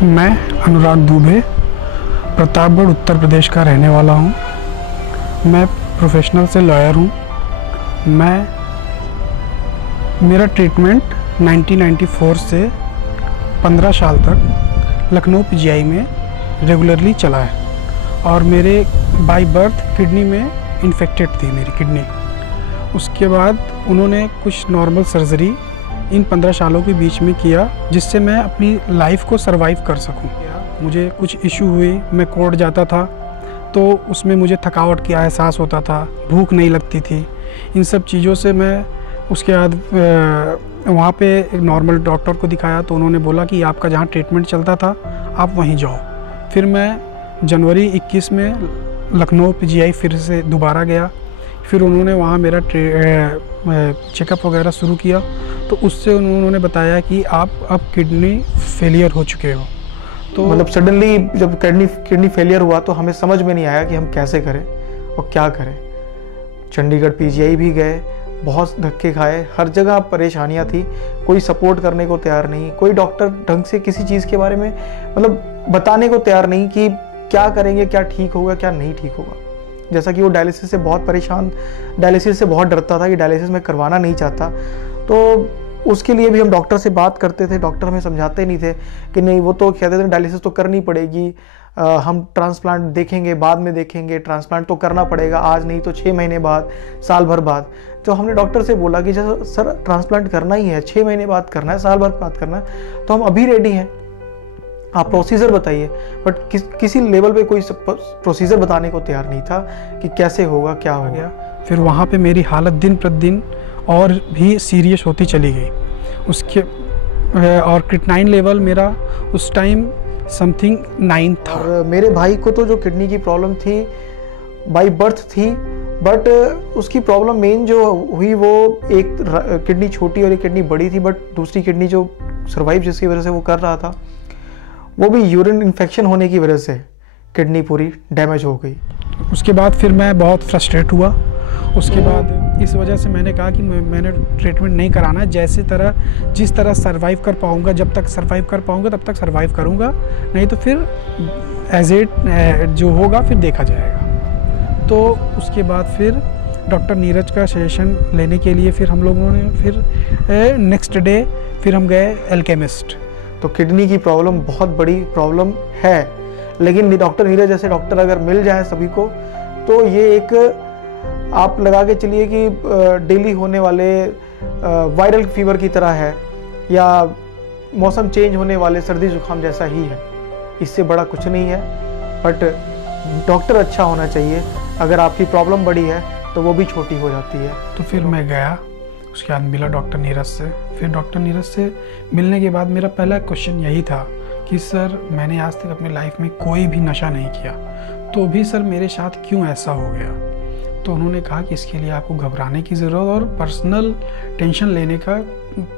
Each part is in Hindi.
मैं अनुराग दुबे प्रतापगढ़ उत्तर प्रदेश का रहने वाला हूँ। मैं प्रोफेशनल से लॉयर हूँ। मेरा ट्रीटमेंट 1994 से 15 साल तक लखनऊ पीजीआई में रेगुलरली चला है और मेरे बाय बर्थ किडनी में इन्फेक्टेड थी मेरी किडनी। उसके बाद उन्होंने कुछ नॉर्मल सर्जरी इन 15 सालों के बीच में किया जिससे मैं अपनी लाइफ को सरवाइव कर सकूं। मुझे कुछ इशू हुई, मैं कोर्ट जाता था तो उसमें मुझे थकावट का एहसास होता था, भूख नहीं लगती थी। इन सब चीज़ों से मैं उसके बाद वहाँ पे एक नॉर्मल डॉक्टर को दिखाया तो उन्होंने बोला कि आपका जहाँ ट्रीटमेंट चलता था आप वहीं जाओ। फिर मैं जनवरी 21 में लखनऊ पीजीआई फिर से दोबारा गया। फिर उन्होंने वहाँ मेरा चेकअप वगैरह शुरू किया तो उससे उन्होंने बताया कि आप अब किडनी फेलियर हो चुके हो। तो मतलब सडनली जब किडनी फेलियर हुआ तो हमें समझ में नहीं आया कि हम कैसे करें और क्या करें। चंडीगढ़ पीजीआई भी गए, बहुत धक्के खाए, हर जगह परेशानियां थी, कोई सपोर्ट करने को तैयार नहीं, कोई डॉक्टर ढंग से किसी चीज़ के बारे में मतलब बताने को तैयार नहीं कि क्या करेंगे, क्या ठीक होगा, क्या नहीं ठीक होगा। जैसा कि वो डायलिसिस से बहुत परेशान, डायलिसिस से बहुत डरता था कि डायलिसिस में करवाना नहीं चाहता, तो उसके लिए भी हम डॉक्टर से बात करते थे। डॉक्टर हमें समझाते नहीं थे कि नहीं, वो तो कहते थे डायलिसिस तो करनी पड़ेगी, हम ट्रांसप्लांट देखेंगे, बाद में देखेंगे, ट्रांसप्लांट तो करना पड़ेगा, आज नहीं तो 6 महीने बाद, साल भर बाद। तो हमने डॉक्टर से बोला कि जैसा सर ट्रांसप्लांट करना ही है, 6 महीने बाद करना है, साल भर बाद करना है, तो हम अभी रेडी हैं, आप प्रोसीजर बताइए। बट किसी लेवल पे कोई प्रोसीजर बताने को तैयार नहीं था कि कैसे होगा, क्या हो गया। फिर वहाँ पे मेरी हालत दिन प्रतिदिन और भी सीरियस होती चली गई। उसके और क्रिटिनाइन लेवल मेरा उस टाइम समथिंग 9 था। और मेरे भाई को तो जो किडनी की प्रॉब्लम थी बाय बर्थ थी, बट उसकी प्रॉब्लम मेन जो हुई वो एक किडनी छोटी और एक किडनी बड़ी थी, बट दूसरी किडनी जो सर्वाइव जिसकी वजह से वो कर रहा था, वो भी यूरिन इन्फेक्शन होने की वजह से किडनी पूरी डैमेज हो गई। उसके बाद फिर मैं बहुत फ्रस्ट्रेट हुआ। उसके बाद इस वजह से मैंने कहा कि मैंने ट्रीटमेंट नहीं कराना है, जिस तरह सरवाइव कर पाऊँगा, जब तक सरवाइव कर पाऊँगा तब तक सरवाइव करूँगा, नहीं तो फिर एज इट जो होगा फिर देखा जाएगा। तो उसके बाद फिर डॉक्टर नीरज का सजेशन लेने के लिए फिर हम लोगों ने फिर नेक्स्ट डे फिर हम गए एल्केमिस्ट। तो किडनी की प्रॉब्लम बहुत बड़ी प्रॉब्लम है, लेकिन डॉक्टर नीरज जैसे डॉक्टर अगर मिल जाए सभी को तो ये एक आप लगा के चलिए कि डेली होने वाले वायरल फीवर की तरह है या मौसम चेंज होने वाले सर्दी जुकाम जैसा ही है, इससे बड़ा कुछ नहीं है। बट डॉक्टर अच्छा होना चाहिए, अगर आपकी प्रॉब्लम बड़ी है तो वो भी छोटी हो जाती है। तो फिर मैं गया, उसके बाद मिला डॉक्टर नीरज से। फिर डॉक्टर नीरज से मिलने के बाद मेरा पहला क्वेश्चन यही था कि सर मैंने आज तक अपनी लाइफ में कोई भी नशा नहीं किया, तो भी सर मेरे साथ क्यों ऐसा हो गया। तो उन्होंने कहा कि इसके लिए आपको घबराने की ज़रूरत और पर्सनल टेंशन लेने का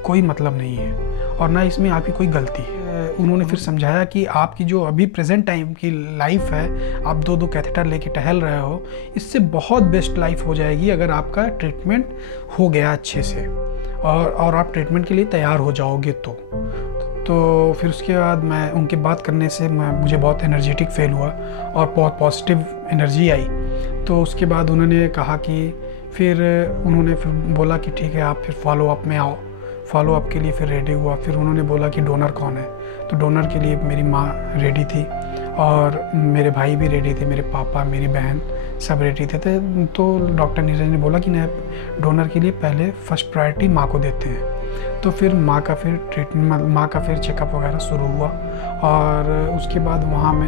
कोई मतलब नहीं है और ना इसमें आपकी कोई गलती है। उन्होंने फिर समझाया कि आपकी जो अभी प्रेजेंट टाइम की लाइफ है, आप 2 कैथेटर लेके टहल रहे हो, इससे बहुत बेस्ट लाइफ हो जाएगी अगर आपका ट्रीटमेंट हो गया अच्छे से और आप ट्रीटमेंट के लिए तैयार हो जाओगे तो फिर उसके बाद मैं उनके बात करने से मुझे बहुत एनर्जेटिक फील हुआ और बहुत पॉजिटिव एनर्जी आई। तो उसके बाद उन्होंने कहा कि फिर बोला कि ठीक है आप फिर फॉलो अप में आओ। फॉलो अप के लिए फिर रेडी हुआ। फिर उन्होंने बोला कि डोनर कौन है, तो डोनर के लिए मेरी माँ रेडी थी और मेरे भाई भी रेडी थे, मेरे पापा, मेरी बहन सब रेडी थे। तो डॉक्टर नीरज ने बोला कि नहीं, डोनर के लिए पहले फर्स्ट प्रायोरिटी माँ को देते हैं। तो फिर माँ का फिर चेकअप वगैरह शुरू हुआ और उसके बाद वहाँ में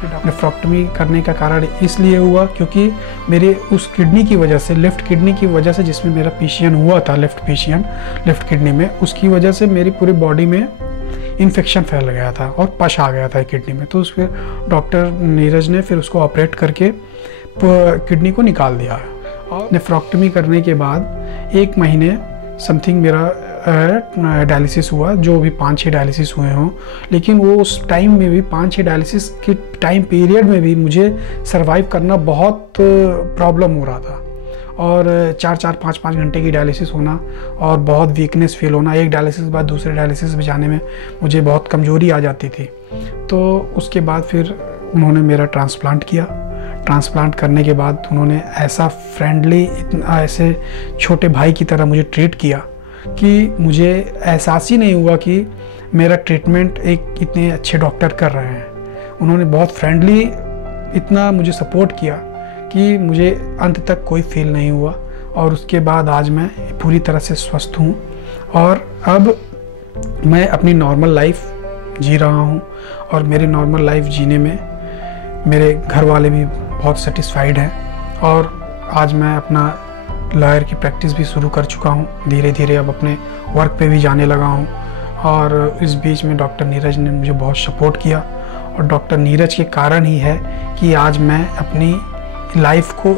फिर नेफ्रेक्टमी करने का कारण इसलिए हुआ क्योंकि मेरे उस किडनी की वजह से, लेफ़्ट किडनी की वजह से, जिसमें मेरा पीशियन हुआ था, लेफ़्ट किडनी में, उसकी वजह से मेरी पूरी बॉडी में इन्फेक्शन फैल गया था और पश आ गया था किडनी में। तो उसके डॉक्टर नीरज ने फिर उसको ऑपरेट करके किडनी को निकाल दिया और नेफ्रेक्टमी करने के बाद 1 महीने समथिंग मेरा डायलिसिस हुआ, जो भी 5-6 डायलिसिस हुए हों, लेकिन वो उस टाइम में भी 5-6 डायलिसिस के टाइम पीरियड में भी मुझे सरवाइव करना बहुत प्रॉब्लम हो रहा था और 4-4, 5-5 घंटे की डायलिसिस होना और बहुत वीकनेस फील होना। एक डायलिसिस के बाद दूसरे डायलिसिस में जाने में मुझे बहुत कमज़ोरी आ जाती थी। तो उसके बाद फिर उन्होंने मेरा ट्रांसप्लांट किया। ट्रांसप्लांट करने के बाद उन्होंने ऐसा फ्रेंडली, इतना ऐसे छोटे भाई की तरह मुझे ट्रीट किया कि मुझे एहसास ही नहीं हुआ कि मेरा ट्रीटमेंट एक इतने अच्छे डॉक्टर कर रहे हैं। उन्होंने बहुत फ्रेंडली इतना मुझे सपोर्ट किया कि मुझे अंत तक कोई फील नहीं हुआ। और उसके बाद आज मैं पूरी तरह से स्वस्थ हूँ और अब मैं अपनी नॉर्मल लाइफ जी रहा हूँ। और मेरी नॉर्मल लाइफ जीने में मेरे घर वाले भी बहुत सेटिस्फाइड हैं। और आज मैं अपना लॉयर की प्रैक्टिस भी शुरू कर चुका हूँ। धीरे धीरे अब अपने वर्क पे भी जाने लगा हूँ। और इस बीच में डॉक्टर नीरज ने मुझे बहुत सपोर्ट किया और डॉक्टर नीरज के कारण ही है कि आज मैं अपनी लाइफ को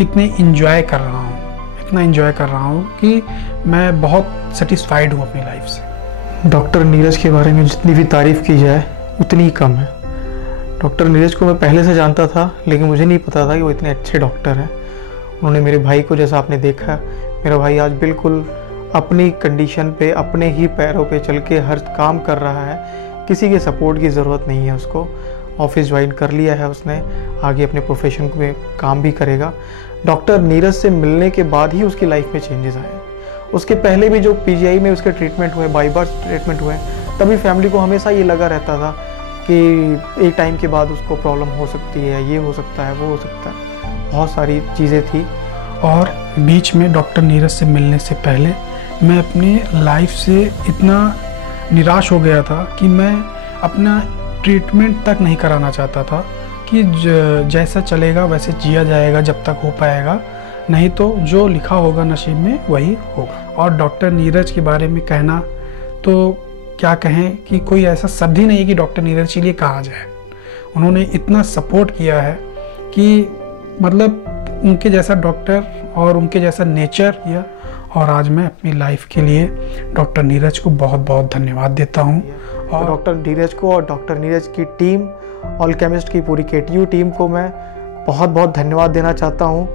इतने इंजॉय कर रहा हूँ, इतना इंजॉय कर रहा हूँ कि मैं बहुत सेटिस्फाइड हूँ अपनी लाइफ से। डॉक्टर नीरज के बारे में जितनी भी तारीफ़ की जाए उतनी ही कम है। डॉक्टर नीरज को मैं पहले से जानता था, लेकिन मुझे नहीं पता था कि वो इतने अच्छे डॉक्टर हैं। उन्होंने मेरे भाई को, जैसा आपने देखा, मेरा भाई आज बिल्कुल अपनी कंडीशन पे, अपने ही पैरों पे चल के हर काम कर रहा है। किसी के सपोर्ट की ज़रूरत नहीं है उसको। ऑफिस ज्वाइन कर लिया है उसने, आगे अपने प्रोफेशन में काम भी करेगा। डॉक्टर नीरज से मिलने के बाद ही उसकी लाइफ में चेंजेस आए। उसके पहले भी जो पीजीआई में उसके ट्रीटमेंट हुए, बाई बर्थ ट्रीटमेंट हुए, तभी फैमिली को हमेशा ये लगा रहता था कि एक टाइम के बाद उसको प्रॉब्लम हो सकती है, ये हो सकता है, वो हो सकता है, बहुत सारी चीज़ें थी। और बीच में डॉक्टर नीरज से मिलने से पहले मैं अपनी लाइफ से इतना निराश हो गया था कि मैं अपना ट्रीटमेंट तक नहीं कराना चाहता था कि जैसा चलेगा वैसे जिया जाएगा जब तक हो पाएगा, नहीं तो जो लिखा होगा नसीब में वही होगा। और डॉक्टर नीरज के बारे में कहना तो क्या कहें कि कोई ऐसा शब्द ही नहीं है कि डॉक्टर नीरज के लिए कहा जाए। उन्होंने इतना सपोर्ट किया है कि मतलब उनके जैसा डॉक्टर और उनके जैसा नेचर किया। और आज मैं अपनी लाइफ के लिए डॉक्टर नीरज को बहुत बहुत धन्यवाद देता हूँ। और डॉक्टर नीरज को और डॉक्टर नीरज की टीम, ऑलकेमिस्ट की पूरी केटीयू टीम को मैं बहुत बहुत धन्यवाद देना चाहता हूँ।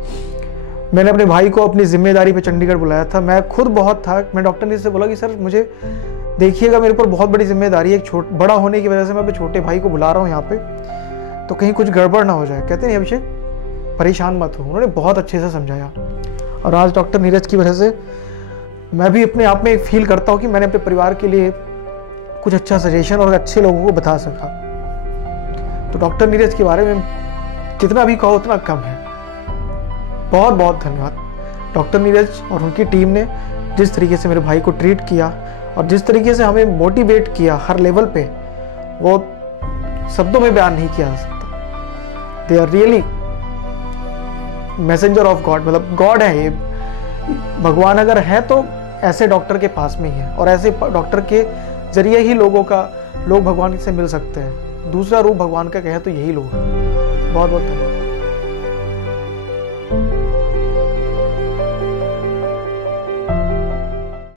मैंने अपने भाई को अपनी जिम्मेदारी पे चंडीगढ़ बुलाया था। मैं खुद बहुत था, मैं डॉक्टर नीरज से बोला कि सर मुझे देखिएगा, मेरे ऊपर बहुत बड़ी जिम्मेदारी है, बड़ा होने की वजह से मैं अपने छोटे भाई को बुला रहा हूँ यहाँ पे, तो कहीं कुछ गड़बड़ ना हो जाए। कहते नहीं अभिषेक, परेशान मत हो। उन्होंने बहुत अच्छे से समझाया। और आज डॉक्टर नीरज की वजह से मैं भी अपने आप में एक फील करता हूँ कि मैंने अपने परिवार के लिए कुछ अच्छा सजेशन और अच्छे लोगों को बता सका। तो डॉक्टर नीरज के बारे में जितना भी कहो उतना कम है। बहुत बहुत धन्यवाद डॉक्टर नीरज और उनकी टीम ने जिस तरीके से मेरे भाई को ट्रीट किया और जिस तरीके से हमें मोटिवेट किया हर लेवल पे, वो शब्दों में बयान नहीं किया जा सकता। They are really messenger of God, मतलब गॉड है ये। भगवान अगर है तो ऐसे डॉक्टर के पास में ही है, और ऐसे डॉक्टर के जरिए ही लोग भगवान से मिल सकते हैं। दूसरा रूप भगवान का कहे तो यही लोग हैं। बहुत बहुत धन्यवाद।